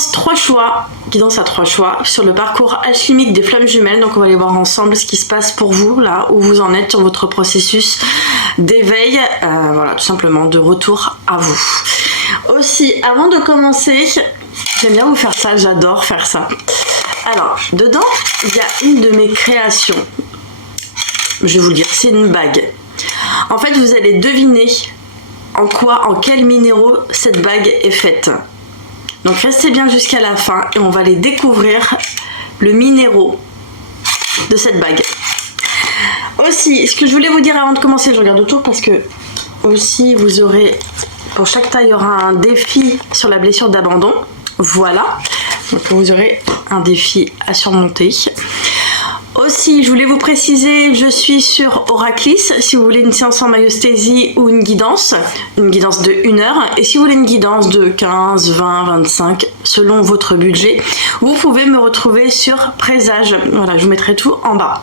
guidance 3 choix, guidance à 3 choix sur le parcours alchimique des flammes jumelles. Donc on va aller voir ensemble ce qui se passe pour vous, là où vous en êtes sur votre processus d'éveil, voilà, tout simplement de retour à vous. Aussi, avant de commencer, j'aime bien vous faire ça, j'adore faire ça. Alors, dedans, il y a une de mes créations. Je vais vous le dire, c'est une bague. En fait, vous allez deviner en quels minéraux cette bague est faite. Donc restez bien jusqu'à la fin et on va aller découvrir le minéraux de cette bague. Aussi, ce que je voulais vous dire avant de commencer, je regarde autour parce que aussi vous aurez, pour chaque taille, il y aura un défi sur la blessure d'abandon. Voilà, donc vous aurez un défi à surmonter. Aussi, je voulais vous préciser, je suis sur Oraclis, si vous voulez une séance en maïeusthésie ou une guidance de 1 heure. Et si vous voulez une guidance de 15, 20, 25, selon votre budget, vous pouvez me retrouver sur Présage. Voilà, je vous mettrai tout en bas.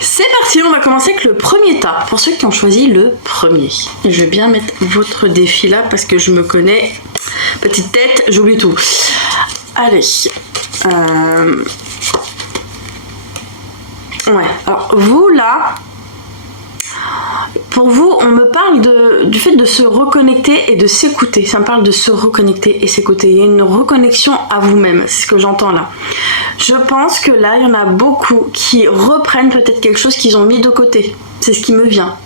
C'est parti, on va commencer avec le premier tas, pour ceux qui ont choisi le premier. Et je vais bien mettre votre défi là, parce que je me connais. Petite tête, j'oublie tout. Allez. Ouais, alors vous là, pour vous, on me parle du fait de se reconnecter et de s'écouter. Ça me parle de se reconnecter et s'écouter. Il y a une reconnexion à vous-même, c'est ce que j'entends là. Je pense que là, il y en a beaucoup qui reprennent peut-être quelque chose qu'ils ont mis de côté. C'est ce qui me vient.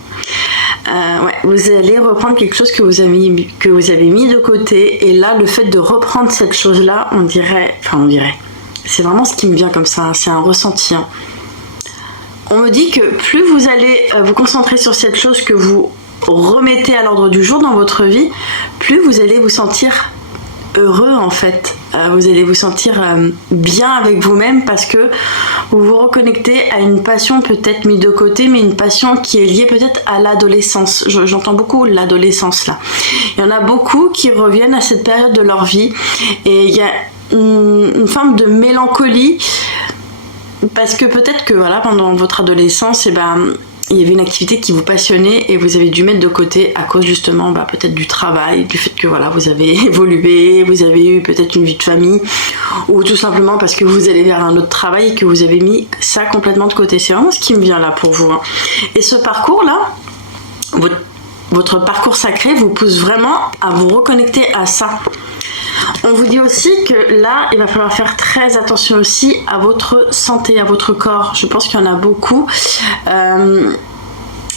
Ouais, vous allez reprendre quelque chose que vous avez mis de côté. Et là, le fait de reprendre cette chose-là, on dirait... C'est vraiment ce qui me vient comme ça, c'est un ressenti. Hein. On me dit que plus vous allez vous concentrer sur cette chose que vous remettez à l'ordre du jour dans votre vie, plus vous allez vous sentir heureux en fait. Vous allez vous sentir bien avec vous-même parce que vous vous reconnectez à une passion peut-être mise de côté, mais une passion qui est liée peut-être à l'adolescence. J'entends beaucoup l'adolescence là. Il y en a beaucoup qui reviennent à cette période de leur vie et il y a une forme de mélancolie. Parce que peut-être que voilà, pendant votre adolescence, il y avait une activité qui vous passionnait et vous avez dû mettre de côté à cause justement peut-être du travail, du fait que voilà, vous avez évolué, vous avez eu peut-être une vie de famille ou tout simplement parce que vous allez vers un autre travail et que vous avez mis ça complètement de côté. C'est vraiment ce qui me vient là pour vous. Hein. Et ce parcours-là, votre parcours sacré vous pousse vraiment à vous reconnecter à ça. On vous dit aussi que là, il va falloir faire très attention aussi à votre santé, à votre corps. Je pense qu'il y en a beaucoup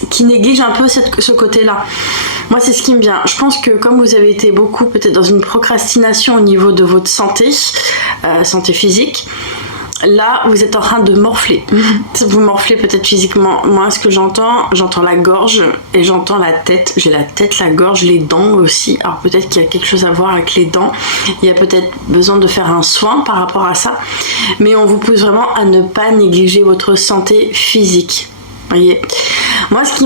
qui négligent un peu ce côté-là. Moi, c'est ce qui me vient. Je pense que comme vous avez été beaucoup peut-être dans une procrastination au niveau de votre santé, santé physique, là, vous êtes en train de morfler. Vous morflez peut-être physiquement. Moi, ce que j'entends la gorge et j'entends la tête. J'ai la tête, la gorge, les dents aussi. Alors peut-être qu'il y a quelque chose à voir avec les dents. Il y a peut-être besoin de faire un soin par rapport à ça. Mais on vous pousse vraiment à ne pas négliger votre santé physique. Voyez. Moi, ce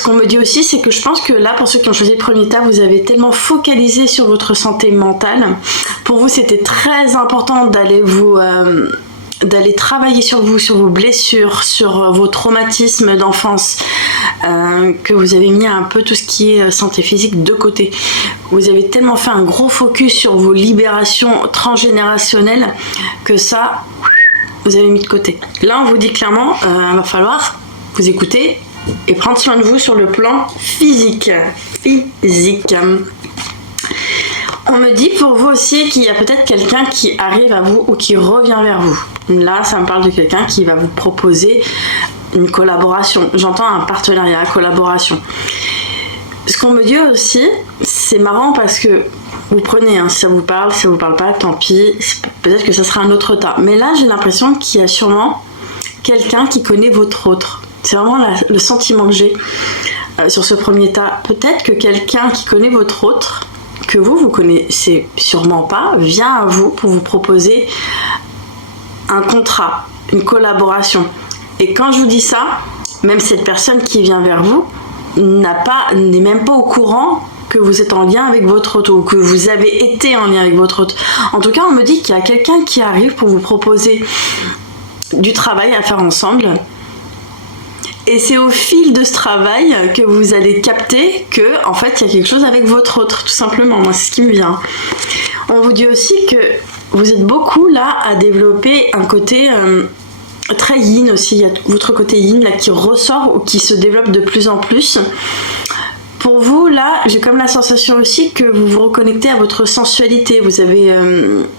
qu'on me dit aussi, c'est que je pense que là, pour ceux qui ont choisi le premier tas, vous avez tellement focalisé sur votre santé mentale. Pour vous, c'était très important d'aller travailler sur vous, sur vos blessures, sur vos traumatismes d'enfance, que vous avez mis un peu tout ce qui est santé physique de côté. Vous avez tellement fait un gros focus sur vos libérations transgénérationnelles que ça, vous avez mis de côté. Là, on vous dit clairement, il va falloir vous écouter et prendre soin de vous sur le plan physique. On me dit pour vous aussi qu'il y a peut-être quelqu'un qui arrive à vous ou qui revient vers vous. Là, ça me parle de quelqu'un qui va vous proposer une collaboration. J'entends un partenariat, collaboration. Ce qu'on me dit aussi, c'est marrant parce que vous prenez, hein, si ça vous parle pas, tant pis. Peut-être que ça sera un autre tas. Mais là, j'ai l'impression qu'il y a sûrement quelqu'un qui connaît votre autre. C'est vraiment le sentiment que j'ai sur ce premier tas. Peut-être que quelqu'un qui connaît votre autre, que vous connaissez sûrement pas, vient à vous pour vous proposer un contrat, une collaboration. Et quand je vous dis ça, même cette personne qui vient vers vous n'est même pas au courant que vous êtes en lien avec votre autre ou que vous avez été en lien avec votre autre. En tout cas, on me dit qu'il y a quelqu'un qui arrive pour vous proposer du travail à faire ensemble. Et c'est au fil de ce travail que vous allez capter que, en fait, il y a quelque chose avec votre autre, tout simplement. Moi, c'est ce qui me vient. On vous dit aussi que vous êtes beaucoup là à développer un côté très yin aussi. Il y a votre côté yin là qui ressort ou qui se développe de plus en plus. Pour vous, là, j'ai comme la sensation aussi que vous vous reconnectez à votre sensualité. Vous avez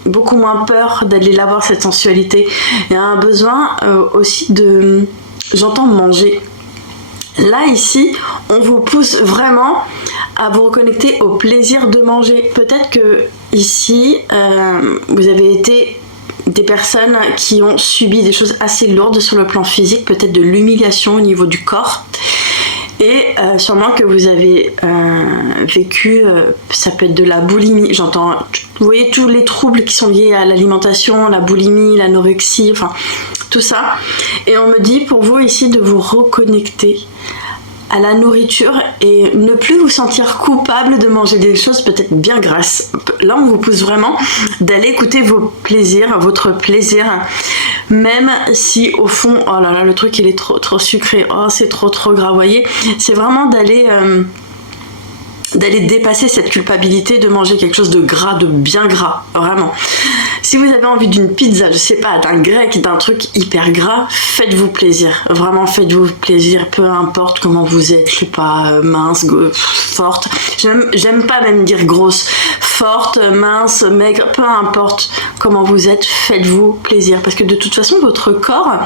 beaucoup moins peur d'aller la voir, cette sensualité. Il y a un besoin aussi de... J'entends manger. Là, ici, on vous pousse vraiment à vous reconnecter au plaisir de manger. Peut-être que ici, vous avez été des personnes qui ont subi des choses assez lourdes sur le plan physique, peut-être de l'humiliation au niveau du corps. Et sûrement que vous avez vécu, ça peut être de la boulimie, j'entends, vous voyez tous les troubles qui sont liés à l'alimentation, la boulimie, l'anorexie, enfin tout ça. Et on me dit pour vous ici de vous reconnecter à la nourriture et ne plus vous sentir coupable de manger des choses peut-être bien grasses. Là, on vous pousse vraiment d'aller écouter vos plaisirs, votre plaisir, même si au fond, oh là là, le truc il est trop sucré, oh c'est trop gras, vous voyez. C'est vraiment d'aller dépasser cette culpabilité de manger quelque chose de gras, de bien gras, vraiment. Si vous avez envie d'une pizza, je sais pas, d'un grec, d'un truc hyper gras, faites-vous plaisir. Vraiment, faites-vous plaisir, peu importe comment vous êtes, je sais pas, mince, forte. J'aime pas même dire grosse. Forte, mince, maigre, peu importe comment vous êtes, faites-vous plaisir. Parce que de toute façon, votre corps,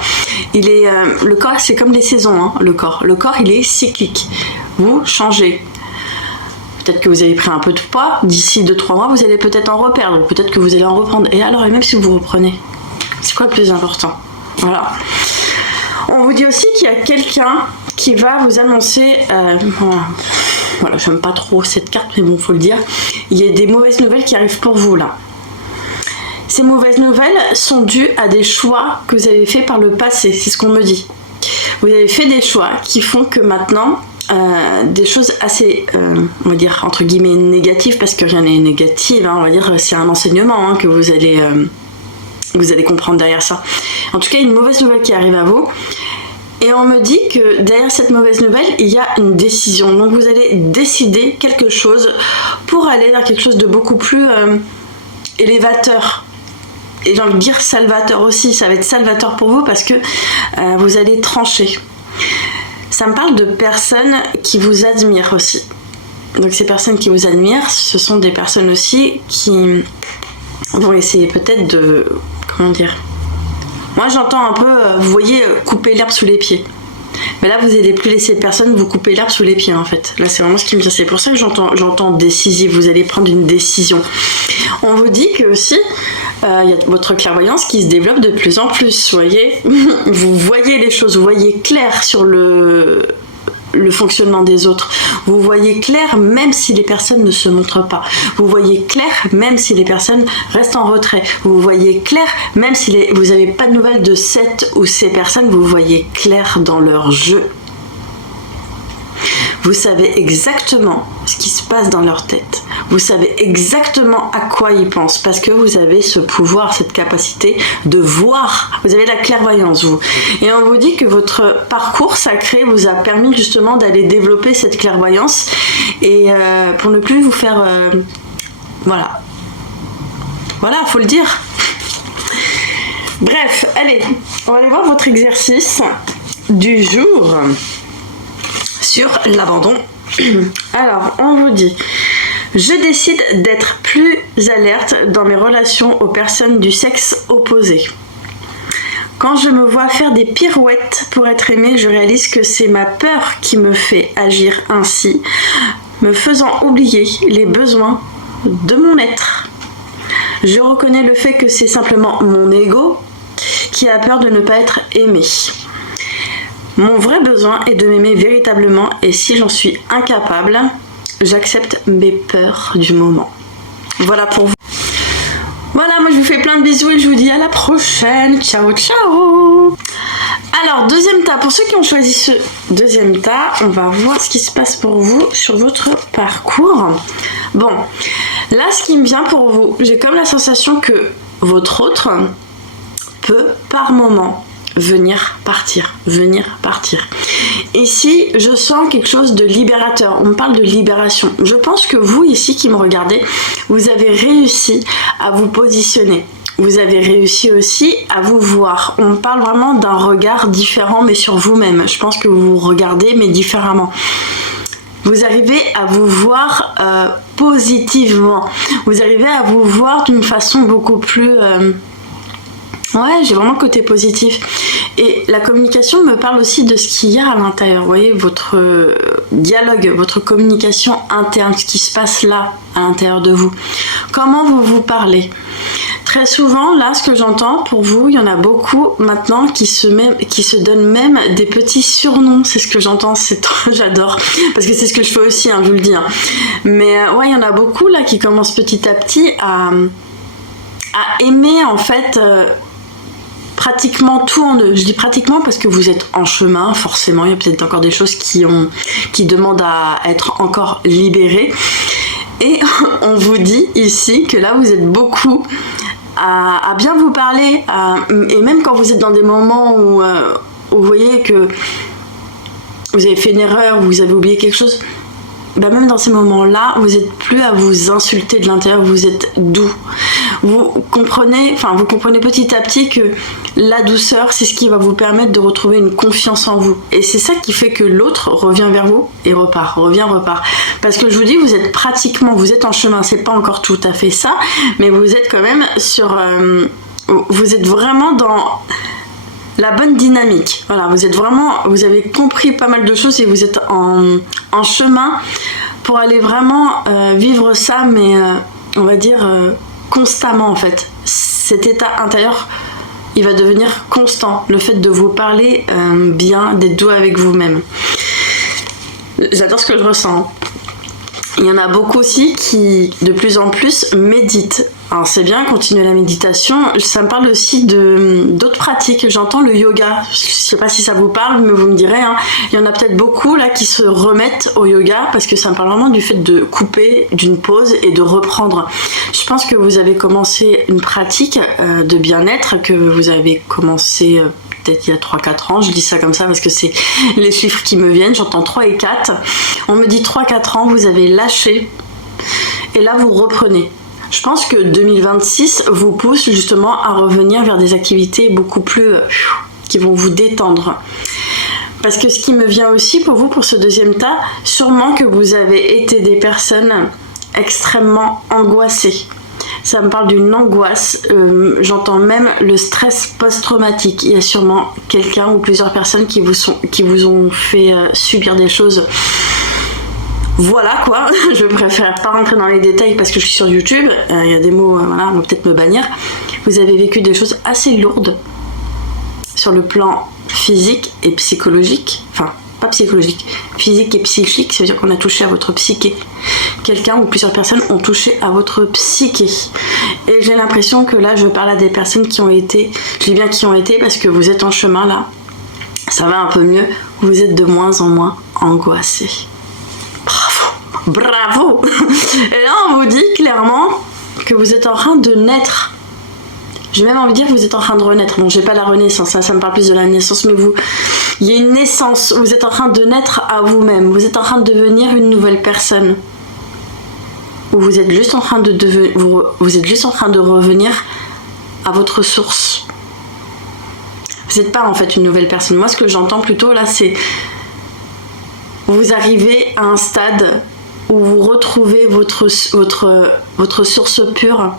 il est... le corps, c'est comme les saisons, hein, le corps. Le corps, il est cyclique. Vous changez. Peut-être que vous avez pris un peu de poids, d'ici 2-3 mois, vous allez peut-être en reperdre, peut-être que vous allez en reprendre. Et alors, et même si vous reprenez, c'est quoi le plus important? Voilà. On vous dit aussi qu'il y a quelqu'un qui va vous annoncer... voilà, j'aime pas trop cette carte, mais bon, faut le dire. Il y a des mauvaises nouvelles qui arrivent pour vous, là. Ces mauvaises nouvelles sont dues à des choix que vous avez faits par le passé, c'est ce qu'on me dit. Vous avez fait des choix qui font que maintenant... des choses assez, on va dire, entre guillemets, négatives, parce que rien n'est négatif, hein, on va dire, c'est un enseignement hein, que vous allez comprendre derrière ça. En tout cas, une mauvaise nouvelle qui arrive à vous, et on me dit que derrière cette mauvaise nouvelle, il y a une décision. Donc vous allez décider quelque chose pour aller vers quelque chose de beaucoup plus élévateur. Et j'ai envie de dire salvateur aussi, ça va être salvateur pour vous parce que vous allez trancher. Ça me parle de personnes qui vous admirent aussi. Donc ces personnes qui vous admirent, ce sont des personnes aussi qui vont essayer peut-être de... Comment dire? Moi j'entends un peu, vous voyez, couper l'herbe sous les pieds. Mais là vous n'allez plus laisser personne vous couper l'herbe sous les pieds en fait. Là c'est vraiment ce qui me vient. C'est pour ça que j'entends décisif. Vous allez prendre une décision. On vous dit que aussi... il y a votre clairvoyance qui se développe de plus en plus, vous voyez. Vous voyez les choses, vous voyez clair sur le fonctionnement des autres. Vous voyez clair même si les personnes ne se montrent pas. Vous voyez clair même si les personnes restent en retrait. Vous voyez clair même si vous n'avez pas de nouvelles de cette ou ces personnes. Vous voyez clair dans leur jeu. Vous savez exactement ce qui se passe dans leur tête. Vous savez exactement à quoi ils pensent parce que vous avez ce pouvoir, cette capacité de voir. Vous avez la clairvoyance, vous. Et on vous dit que votre parcours sacré vous a permis justement d'aller développer cette clairvoyance et pour ne plus vous faire... voilà. Voilà, faut le dire. Bref, allez, on va aller voir votre exercice du jour sur l'abandon. Alors, on vous dit... Je décide d'être plus alerte dans mes relations aux personnes du sexe opposé. Quand je me vois faire des pirouettes pour être aimée, je réalise que c'est ma peur qui me fait agir ainsi, me faisant oublier les besoins de mon être. Je reconnais le fait que c'est simplement mon ego qui a peur de ne pas être aimé. Mon vrai besoin est de m'aimer véritablement et si j'en suis incapable, j'accepte mes peurs du moment. Voilà pour vous. Voilà, moi je vous fais plein de bisous et je vous dis à la prochaine. Ciao, ciao. Alors, deuxième tas. Pour ceux qui ont choisi ce deuxième tas, on va voir ce qui se passe pour vous sur votre parcours. Bon, là ce qui me vient pour vous, j'ai comme la sensation que votre autre peut par moment venir, partir, venir, partir. Ici, je sens quelque chose de libérateur. On me parle de libération. Je pense que vous, ici, qui me regardez, vous avez réussi à vous positionner. Vous avez réussi aussi à vous voir. On parle vraiment d'un regard différent, mais sur vous-même. Je pense que vous vous regardez, mais différemment. Vous arrivez à vous voir positivement. Vous arrivez à vous voir d'une façon beaucoup plus... Ouais, j'ai vraiment le côté positif. Et la communication me parle aussi de ce qu'il y a à l'intérieur. Vous voyez, votre dialogue, votre communication interne, ce qui se passe là, à l'intérieur de vous. Comment vous vous parlez? Très souvent, là, ce que j'entends pour vous, il y en a beaucoup maintenant qui se donnent même des petits surnoms. C'est ce que j'entends, j'adore. Parce que c'est ce que je fais aussi, hein, je vous le dis. Hein. Mais ouais, il y en a beaucoup là qui commencent petit à petit à aimer en fait... pratiquement tout en eux. Je dis pratiquement parce que vous êtes en chemin, forcément. Il y a peut-être encore des choses qui demandent à être encore libérées. Et on vous dit ici que là, vous êtes beaucoup à bien vous parler. Et même quand vous êtes dans des moments où vous voyez que vous avez fait une erreur, vous avez oublié quelque chose, bah même dans ces moments-là, vous n'êtes plus à vous insulter de l'intérieur, vous êtes doux. Vous comprenez petit à petit que la douceur, c'est ce qui va vous permettre de retrouver une confiance en vous. Et c'est ça qui fait que l'autre revient vers vous et repart. Parce que je vous dis, vous êtes en chemin, c'est pas encore tout à fait ça, mais vous êtes quand même vous êtes vraiment dans la bonne dynamique. Voilà, vous avez compris pas mal de choses et vous êtes en chemin pour aller vraiment vivre ça, mais on va dire constamment en fait. Cet état intérieur, il va devenir constant. Le fait de vous parler bien, d'être doux avec vous-même. J'adore ce que je ressens. Il y en a beaucoup aussi qui, de plus en plus, méditent. Alors c'est bien, continuer la méditation. Ça me parle aussi d'autres pratiques. J'entends le yoga. Je sais pas si ça vous parle, mais vous me direz. Hein. Il y en a peut-être beaucoup là qui se remettent au yoga parce que ça me parle vraiment du fait de couper, d'une pause et de reprendre. Je pense que vous avez commencé une pratique de bien-être que vous avez commencé... peut-être il y a 3-4 ans, je dis ça comme ça parce que c'est les chiffres qui me viennent, j'entends 3 et 4. On me dit 3-4 ans, vous avez lâché et là vous reprenez. Je pense que 2026 vous pousse justement à revenir vers des activités beaucoup plus qui vont vous détendre. Parce que ce qui me vient aussi pour vous, pour ce deuxième tas, sûrement que vous avez été des personnes extrêmement angoissées. Ça me parle d'une angoisse, j'entends même le stress post-traumatique. Il y a sûrement quelqu'un ou plusieurs personnes qui vous ont fait subir des choses. Voilà quoi, je préfère pas rentrer dans les détails parce que je suis sur YouTube, il y a des mots, voilà, on va peut-être me bannir. Vous avez vécu des choses assez lourdes sur le plan physique et psychologique, enfin pas psychologique, physique et psychique, ça veut dire qu'on a touché à votre psyché. Quelqu'un ou plusieurs personnes ont touché à votre psyché. Et j'ai l'impression que là, je parle à des personnes qui ont été, je dis bien qui ont été parce que vous êtes en chemin là, ça va un peu mieux, vous êtes de moins en moins angoissé. Bravo. Et là, on vous dit clairement que vous êtes en train de naître. J'ai même envie de dire que vous êtes en train de renaître. Bon, j'ai pas la renaissance, ça me parle plus de la naissance, mais il y a une naissance. Vous êtes en train de naître à vous-même. Vous êtes en train de devenir une nouvelle personne. Ou vous êtes juste en train vous êtes juste en train de revenir à votre source. Vous n'êtes pas en fait une nouvelle personne. Moi, ce que j'entends plutôt là, c'est vous arrivez à un stade où vous retrouvez votre source pure.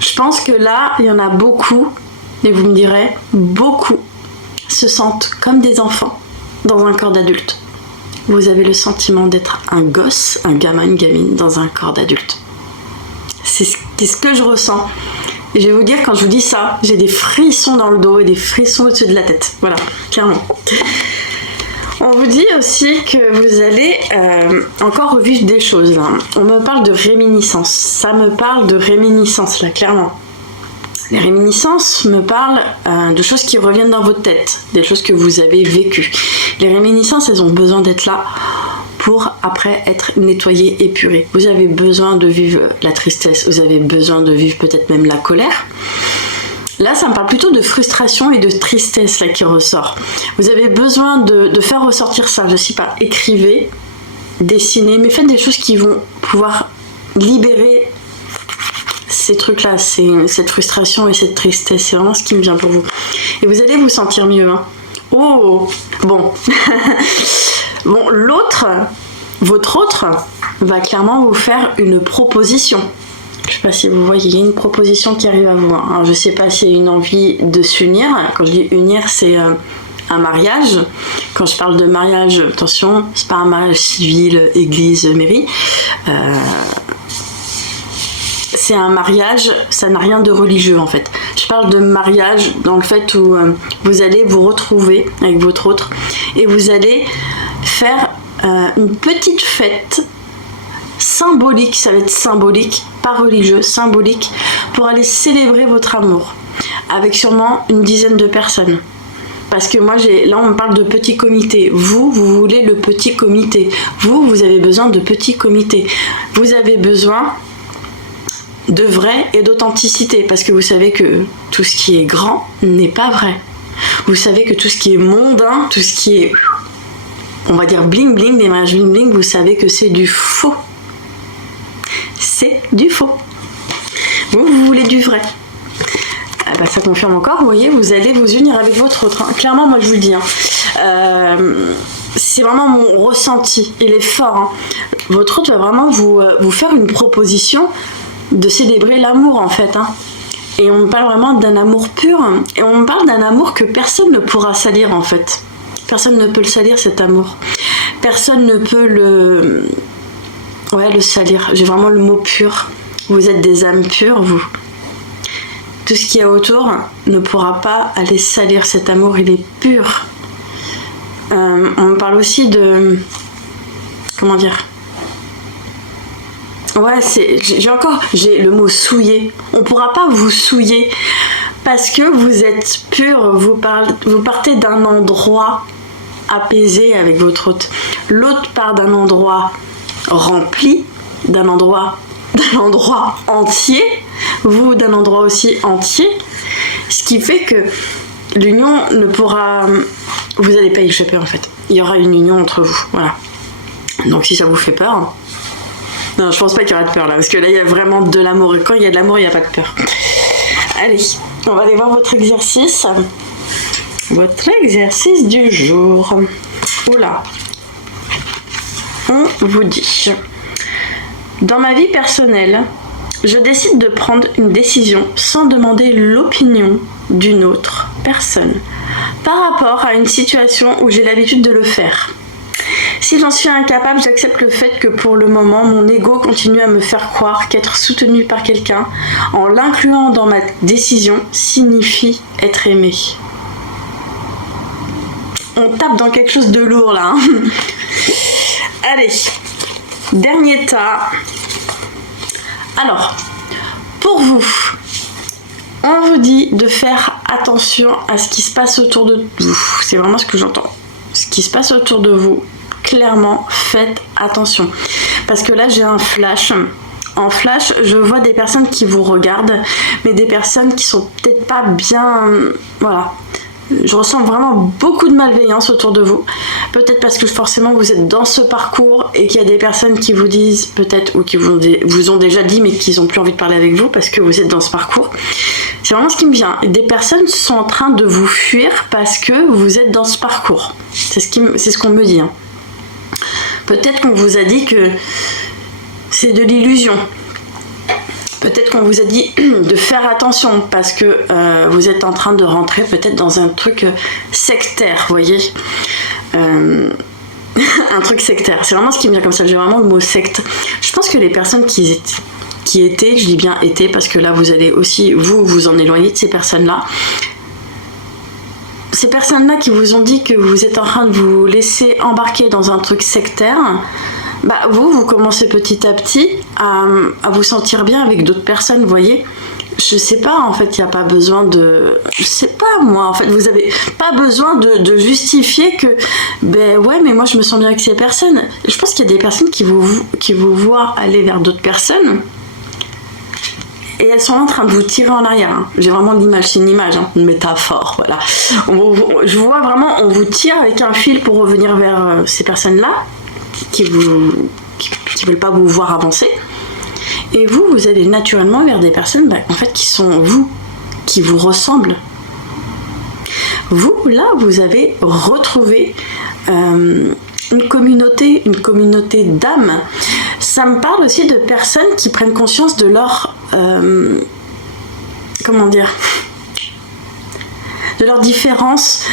Je pense que là, il y en a beaucoup, et vous me direz, beaucoup se sentent comme des enfants dans un corps d'adulte. Vous avez le sentiment d'être un gosse, un gamin, une gamine dans un corps d'adulte. C'est ce que je ressens. Et je vais vous dire, quand je vous dis ça, j'ai des frissons dans le dos et des frissons au-dessus de la tête. Voilà, clairement. On vous dit aussi que vous allez encore revivre des choses. Hein. On me parle de réminiscence. Ça me parle de réminiscence, là, clairement. Les réminiscences me parlent de choses qui reviennent dans votre tête, des choses que vous avez vécues. Les réminiscences, elles ont besoin d'être là pour après être nettoyées, épurées. Vous avez besoin de vivre la tristesse, vous avez besoin de vivre peut-être même la colère. Là, ça me parle plutôt de frustration et de tristesse là qui ressort. Vous avez besoin de faire ressortir ça. Je sais pas, écrivez, dessinez, mais faites des choses qui vont pouvoir libérer ces trucs-là, cette frustration et cette tristesse. C'est vraiment ce qui me vient pour vous. Et vous allez vous sentir mieux. Hein. Oh, bon. Bon, votre autre, va clairement vous faire une proposition. Je sais pas si vous voyez, il y a une proposition qui arrive à vous. Hein. Alors, je sais pas s'il y a une envie de s'unir. Quand je dis unir, c'est un mariage. Quand je parle de mariage, attention, c'est pas un mariage civil, église, mairie. C'est un mariage, ça n'a rien de religieux en fait. Je parle de mariage dans le fait où vous allez vous retrouver avec votre autre et vous allez faire une petite fête symbolique, ça va être symbolique, pas religieux, symbolique, pour aller célébrer votre amour avec sûrement une dizaine de personnes. Parce que moi, là, on me parle de petit comité. Vous voulez le petit comité. Vous avez besoin de petits comités. Vous avez besoin de vrai et d'authenticité. Parce que vous savez que tout ce qui est grand n'est pas vrai. Vous savez que tout ce qui est mondain, tout ce qui est, on va dire bling bling, des mariages bling bling, vous savez que c'est du faux. C'est du faux. Vous voulez du vrai. Ah bah, ça confirme encore, vous voyez, vous allez vous unir avec votre autre. Hein. Clairement, moi je vous le dis. Hein. C'est vraiment mon ressenti. Il est fort. Hein. Votre autre va vraiment vous faire une proposition de célébrer l'amour en fait. Hein. Et on me parle vraiment d'un amour pur. Et on me parle d'un amour que personne ne pourra salir en fait. Personne ne peut le salir cet amour. Personne ne peut le salir. J'ai vraiment le mot pur. Vous êtes des âmes pures, vous. Tout ce qu'il y a autour ne pourra pas aller salir cet amour, il est pur. On me parle aussi de... Comment dire ? Ouais, j'ai le mot souiller. On ne pourra pas vous souiller parce que vous êtes pur, vous partez d'un endroit apaisé avec votre hôte. L'autre part d'un endroit rempli, d'un endroit entier, vous d'un endroit aussi entier, ce qui fait que l'union ne pourra... Vous n'allez pas y échapper en fait. Il y aura une union entre vous, voilà. Donc si ça vous fait peur... Non, je pense pas qu'il y aura de peur là, parce que là il y a vraiment de l'amour, et quand il y a de l'amour, il n'y a pas de peur. Allez, on va aller voir votre exercice. Votre exercice du jour. Oula. On vous dit... Dans ma vie personnelle, je décide de prendre une décision sans demander l'opinion d'une autre personne par rapport à une situation où j'ai l'habitude de le faire. Si j'en suis incapable, j'accepte le fait que pour le moment, mon ego continue à me faire croire qu'être soutenu par quelqu'un en l'incluant dans ma décision signifie être aimé. On tape dans quelque chose de lourd là. Hein. Allez. Dernier tas. Alors, pour vous, on vous dit de faire attention à ce qui se passe autour de vous. C'est vraiment ce que j'entends. Ce qui se passe autour de vous, clairement, faites attention. Parce que là, j'ai un flash. En flash, je vois des personnes qui vous regardent, mais des personnes qui sont peut-être pas bien... Voilà. Je ressens vraiment beaucoup de malveillance autour de vous. Peut-être parce que forcément vous êtes dans ce parcours et qu'il y a des personnes qui vous disent peut-être ou qui vous ont déjà dit mais qui n'ont plus envie de parler avec vous parce que vous êtes dans ce parcours. C'est vraiment ce qui me vient. Des personnes sont en train de vous fuir parce que vous êtes dans ce parcours. C'est ce qu'on me dit. Hein. Peut-être qu'on vous a dit que c'est de l'illusion. Peut-être qu'on vous a dit de faire attention parce que vous êtes en train de rentrer peut-être dans un truc sectaire, vous voyez. Un truc sectaire. C'est vraiment ce qui me vient comme ça. J'ai vraiment le mot secte. Je pense que les personnes qui étaient, je dis bien étaient parce que là vous allez aussi vous en éloigner de ces personnes-là. Ces personnes-là qui vous ont dit que vous êtes en train de vous laisser embarquer dans un truc sectaire. Bah vous commencez petit à petit à vous sentir bien avec d'autres personnes, vous voyez. Je sais pas, en fait, il n'y a pas besoin de... Je sais pas, moi, en fait, vous avez pas besoin de justifier que... Ben ouais, mais moi, je me sens bien avec ces personnes. Je pense qu'il y a des personnes qui vous voient aller vers d'autres personnes et elles sont en train de vous tirer en arrière. Hein. J'ai vraiment l'image, c'est une image, hein, une métaphore, voilà. Je vois vraiment, on vous tire avec un fil pour revenir vers ces personnes-là qui veulent pas vous voir avancer. Et vous allez naturellement vers des personnes en fait qui sont vous, qui vous ressemblent. Vous, là, vous avez retrouvé une communauté d'âmes. Ça me parle aussi de personnes qui prennent conscience de leur... comment dire, de leurs différences,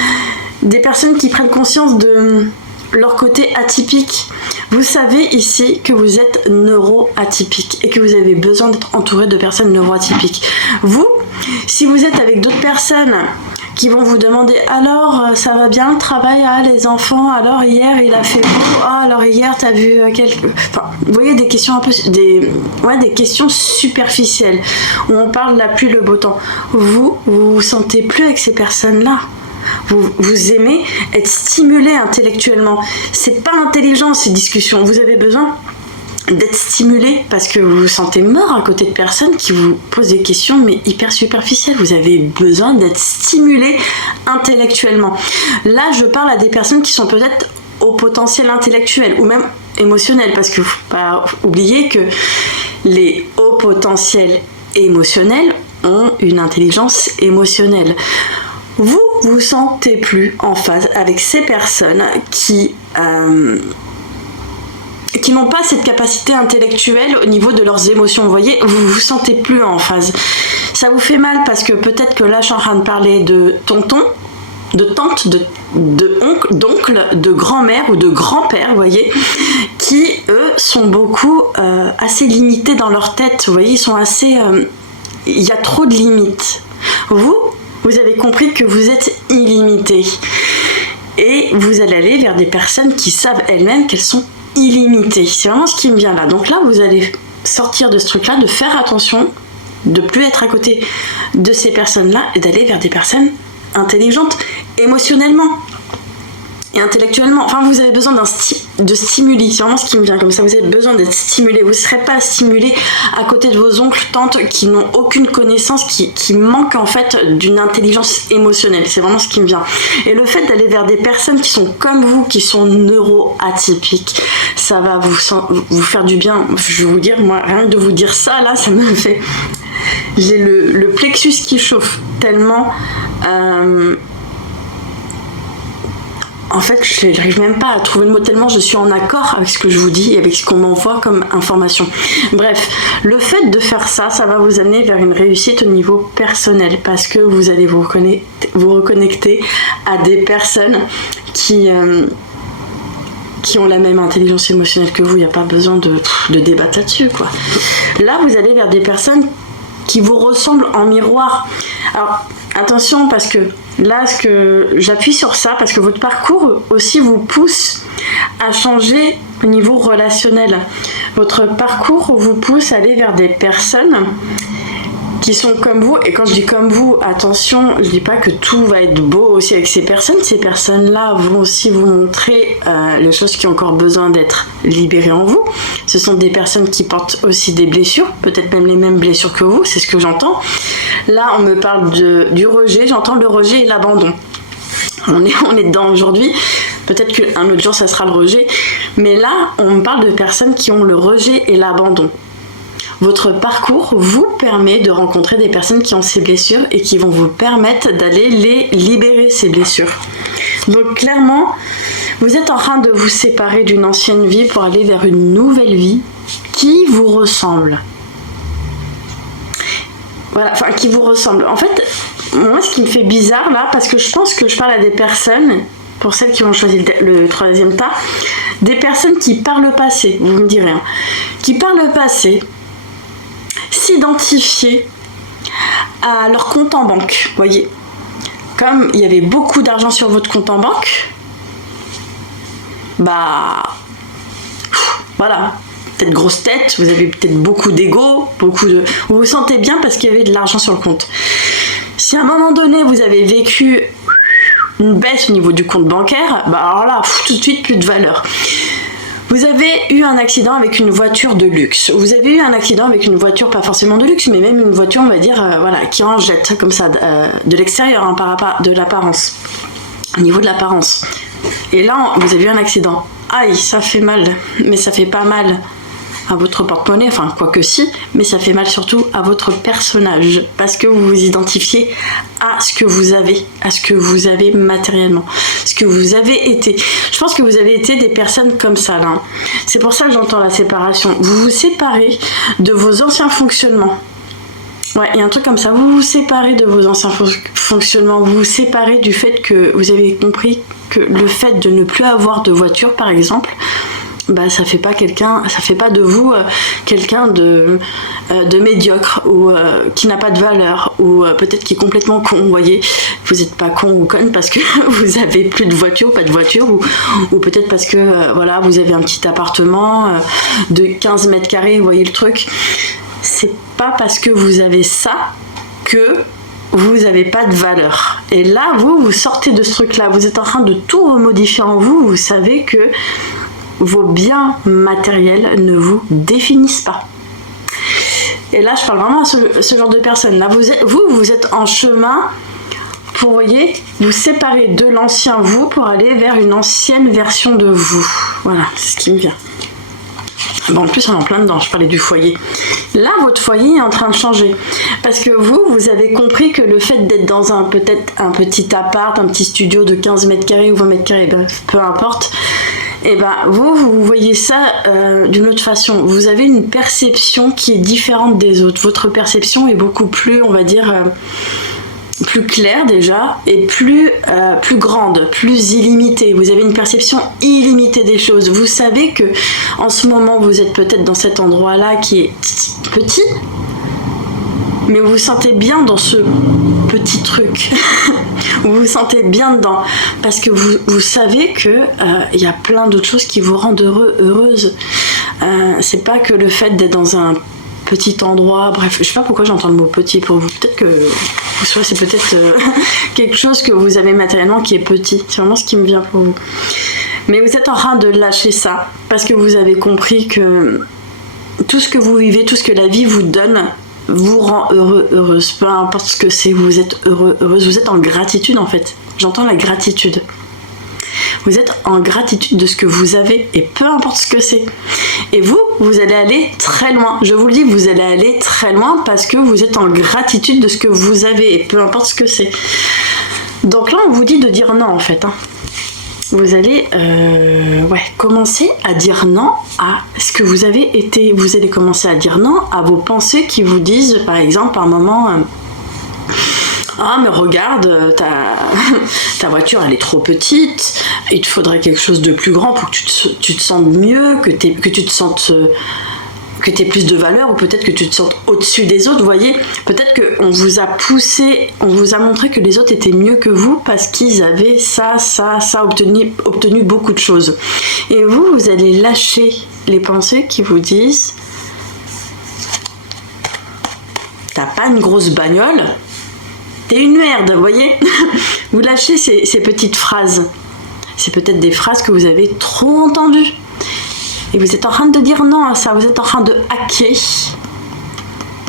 des personnes qui prennent conscience de leur côté atypique. Vous savez ici que vous êtes neuroatypique et que vous avez besoin d'être entouré de personnes neuroatypiques. Vous, si vous êtes avec d'autres personnes qui vont vous demander alors ça va bien le travail, ah les enfants, alors hier il a fait beau, ah alors hier t'as vu enfin, vous voyez des questions un peu des questions superficielles où on parle de la pluie, le beau temps. Vous sentez plus avec ces personnes là. Vous aimez être stimulé intellectuellement. C'est pas intelligent ces discussions. Vous avez besoin d'être stimulé parce que vous vous sentez mort à côté de personnes qui vous posent des questions mais hyper superficielles. Vous avez besoin d'être stimulé intellectuellement. Là, je parle à des personnes qui sont peut-être au potentiel intellectuel ou même émotionnel, parce que faut pas oublier que les hauts potentiels émotionnels ont une intelligence émotionnelle. Vous sentez plus en phase avec ces personnes qui n'ont pas cette capacité intellectuelle au niveau de leurs émotions. Vous voyez, vous sentez plus en phase. Ça vous fait mal parce que peut-être que là, je suis en train de parler de tonton, de tante, de oncle, d'oncle, de grand-mère ou de grand-père, vous voyez, qui, eux, sont beaucoup assez limités dans leur tête. Vous voyez, ils sont assez... il y a trop de limites. Vous avez compris que vous êtes illimité. Et vous allez aller vers des personnes qui savent elles-mêmes qu'elles sont illimitées. C'est vraiment ce qui me vient là. Donc là, vous allez sortir de ce truc-là, de faire attention, de plus être à côté de ces personnes-là et d'aller vers des personnes intelligentes émotionnellement et intellectuellement. Enfin, vous avez besoin de stimuli. C'est vraiment ce qui me vient comme ça. Vous avez besoin d'être stimulé. Vous ne serez pas stimulé à côté de vos oncles, tantes qui n'ont aucune connaissance, qui manquent en fait d'une intelligence émotionnelle. C'est vraiment ce qui me vient. Et le fait d'aller vers des personnes qui sont comme vous, qui sont neuroatypiques, ça va vous faire du bien. Je vais vous dire, moi, rien que de vous dire ça, là, ça me fait... J'ai le plexus qui chauffe tellement... En fait, je n'arrive même pas à trouver le mot tellement je suis en accord avec ce que je vous dis et avec ce qu'on m'envoie comme information. Bref, le fait de faire ça, ça va vous amener vers une réussite au niveau personnel parce que vous allez vous reconnecter à des personnes qui ont la même intelligence émotionnelle que vous. Il n'y a pas besoin de débattre là-dessus, quoi. Là, vous allez vers des personnes qui vous ressemblent en miroir. Alors, attention, parce que là, ce que j'appuie sur ça, parce que votre parcours aussi vous pousse à changer au niveau relationnel. Votre parcours vous pousse à aller vers des personnes qui sont comme vous. Et quand je dis comme vous, attention, je dis pas que tout va être beau aussi avec ces personnes. Ces personnes-là vont aussi vous montrer les choses qui ont encore besoin d'être libérées en vous. Ce sont des personnes qui portent aussi des blessures, peut-être même les mêmes blessures que vous, c'est ce que j'entends. Là, on me parle du rejet, j'entends le rejet et l'abandon. On est dedans aujourd'hui. Peut-être qu'un autre jour, ça sera le rejet. Mais là, on me parle de personnes qui ont le rejet et l'abandon. Votre parcours vous permet de rencontrer des personnes qui ont ces blessures et qui vont vous permettre d'aller les libérer, ces blessures. Donc clairement, vous êtes en train de vous séparer d'une ancienne vie pour aller vers une nouvelle vie qui vous ressemble. Voilà, enfin qui vous ressemble. En fait, moi ce qui me fait bizarre là, parce que je pense que je parle à des personnes, pour celles qui vont choisir le troisième tas, des personnes qui par le passé, vous me direz, hein, qui par le passé s'identifier à leur compte en banque, vous voyez. Comme il y avait beaucoup d'argent sur votre compte en banque, bah voilà, peut-être grosse tête, vous avez peut-être beaucoup d'ego, vous vous sentez bien parce qu'il y avait de l'argent sur le compte. Si à un moment donné vous avez vécu une baisse au niveau du compte bancaire, bah alors là, tout de suite plus de valeur. Vous avez eu un accident avec une voiture de luxe. Vous avez eu un accident avec une voiture pas forcément de luxe, mais même une voiture, on va dire, voilà, qui en jette comme ça, de l'extérieur, hein, par rapport de l'apparence, au niveau de l'apparence. Et là, vous avez eu un accident. Aïe, ça fait mal, mais ça fait pas mal à votre porte-monnaie, enfin quoique si, mais ça fait mal surtout à votre personnage, parce que vous vous identifiez à ce que vous avez matériellement, ce que vous avez été. Je pense que vous avez été des personnes comme ça là. C'est pour ça que j'entends la séparation. Vous vous séparez de vos anciens fonctionnements. Ouais, il y a un truc comme ça. Vous vous séparez de vos anciens fonctionnements. Vous vous séparez du fait que vous avez compris que le fait de ne plus avoir de voiture, par exemple, bah ça fait pas de vous quelqu'un de médiocre ou qui n'a pas de valeur ou peut-être qui est complètement con. Vous voyez, vous n'êtes pas con ou conne parce que vous avez plus de voiture, pas de voiture, ou peut-être parce que voilà, vous avez un petit appartement de 15 mètres carrés. Vous voyez le truc. C'est pas parce que vous avez ça que vous n'avez pas de valeur. Et là, vous sortez de ce truc-là. Vous êtes en train de tout remodifier en vous. Vous savez que vos biens matériels ne vous définissent pas. Et là, je parle vraiment à ce genre de personnes. Là, vous êtes en chemin pour, voyez, vous séparer de l'ancien vous pour aller vers une ancienne version de vous. Voilà, c'est ce qui me vient. Bon, en plus, on est en plein dedans, je parlais du foyer. Là, votre foyer est en train de changer. Parce que vous avez compris que le fait d'être dans peut-être un petit appart, un petit studio de 15 mètres carrés ou 20 mètres carrés, peu importe, et ben vous voyez ça d'une autre façon. Vous avez une perception qui est différente des autres. Votre perception est beaucoup plus, on va dire, plus claire déjà, et plus grande, plus illimitée. Vous avez une perception illimitée des choses. Vous savez que en ce moment vous êtes peut-être dans cet endroit-là qui est petit, mais vous vous sentez bien dans ce petit truc. Vous vous sentez bien dedans parce que vous savez que y a plein d'autres choses qui vous rendent heureuse. C'est pas que le fait d'être dans un petit endroit, bref, je sais pas pourquoi j'entends le mot petit pour vous. Peut-être que c'est peut-être quelque chose que vous avez matériellement qui est petit. C'est vraiment ce qui me vient pour vous. Mais vous êtes en train de lâcher ça parce que vous avez compris que tout ce que vous vivez, tout ce que la vie vous donne, vous rend heureuse. Peu importe ce que c'est, vous êtes heureuse. Vous êtes en gratitude en fait. J'entends la gratitude. Vous êtes en gratitude de ce que vous avez et peu importe ce que c'est. Et vous allez aller très loin. Je vous le dis, vous allez aller très loin parce que vous êtes en gratitude de ce que vous avez et peu importe ce que c'est. Donc là, on vous dit de dire non en fait. Hein. Vous allez commencer à dire non à ce que vous avez été. Vous allez commencer à dire non à vos pensées qui vous disent, par exemple, à un moment... Ah mais regarde, ta voiture elle est trop petite, il te faudrait quelque chose de plus grand pour que tu te sentes mieux, que tu te sentes que tu aies plus de valeur, ou peut-être que tu te sentes au-dessus des autres. Vous voyez, peut-être qu'on vous a poussé, on vous a montré que les autres étaient mieux que vous parce qu'ils avaient ça, obtenu beaucoup de choses. Et vous allez lâcher les pensées qui vous disent t'as pas une grosse bagnole, t'es une merde, vous voyez. Vous lâchez ces petites phrases. C'est peut-être des phrases que vous avez trop entendues. Et vous êtes en train de dire non à ça. Vous êtes en train de hacker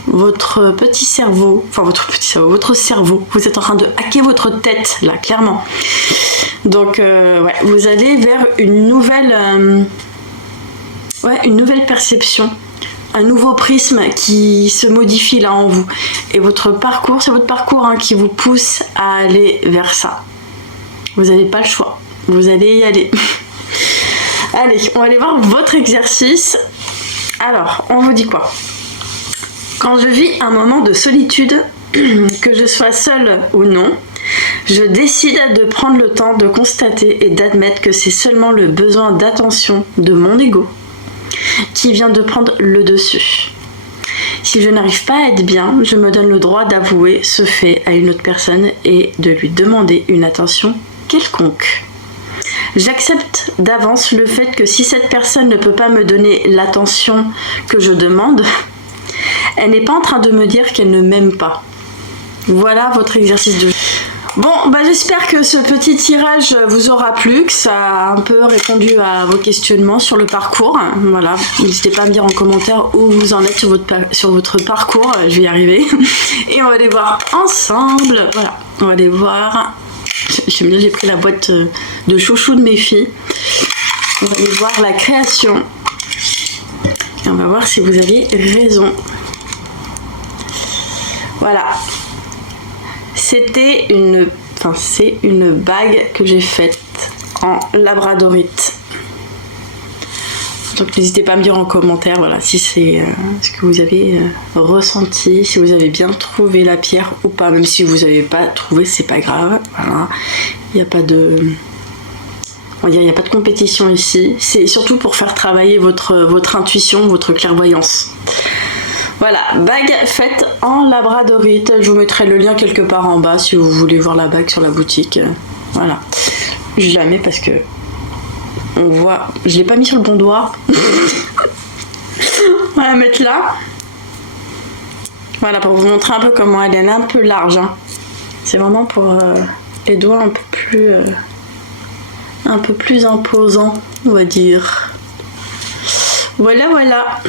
votre petit cerveau. Enfin, votre cerveau. Vous êtes en train de hacker votre tête, là, clairement. Donc, vous allez vers une nouvelle perception. Un nouveau prisme qui se modifie là en vous. Et votre parcours, c'est votre parcours qui vous pousse à aller vers ça. Vous n'avez pas le choix. Vous allez y aller. Allez, on va aller voir votre exercice. Alors, on vous dit quoi? Quand je vis un moment de solitude, que je sois seule ou non, je décide de prendre le temps de constater et d'admettre que c'est seulement le besoin d'attention de mon ego qui vient de prendre le dessus. Si je n'arrive pas à être bien, je me donne le droit d'avouer ce fait à une autre personne et de lui demander une attention quelconque. J'accepte d'avance le fait que si cette personne ne peut pas me donner l'attention que je demande, elle n'est pas en train de me dire qu'elle ne m'aime pas. Voilà votre exercice de... Bon, bah j'espère que ce petit tirage vous aura plu, que ça a un peu répondu à vos questionnements sur le parcours. Voilà, n'hésitez pas à me dire en commentaire où vous en êtes sur votre parcours, je vais y arriver. Et on va les voir ensemble. Voilà, on va les voir. J'aime bien, j'ai pris la boîte de chouchou de mes filles. On va aller voir la création. Et on va voir si vous avez raison. Voilà. C'est une bague que j'ai faite en labradorite. Donc n'hésitez pas à me dire en commentaire, voilà, si c'est ce que vous avez ressenti, si vous avez bien trouvé la pierre ou pas. Même si vous n'avez pas trouvé, c'est pas grave. Voilà. Il n'y a pas de... On va dire, il n'y a pas de compétition ici. C'est surtout pour faire travailler votre intuition, votre clairvoyance. Voilà, bague faite en labradorite. Je vous mettrai le lien quelque part en bas si vous voulez voir la bague sur la boutique. Voilà. Je la mets parce que on voit. Je l'ai pas mis sur le bon doigt. On va la mettre là. Voilà, pour vous montrer un peu comment elle est. Elle est un peu large. Hein. C'est vraiment pour les doigts un peu plus imposants, on va dire. Voilà, voilà.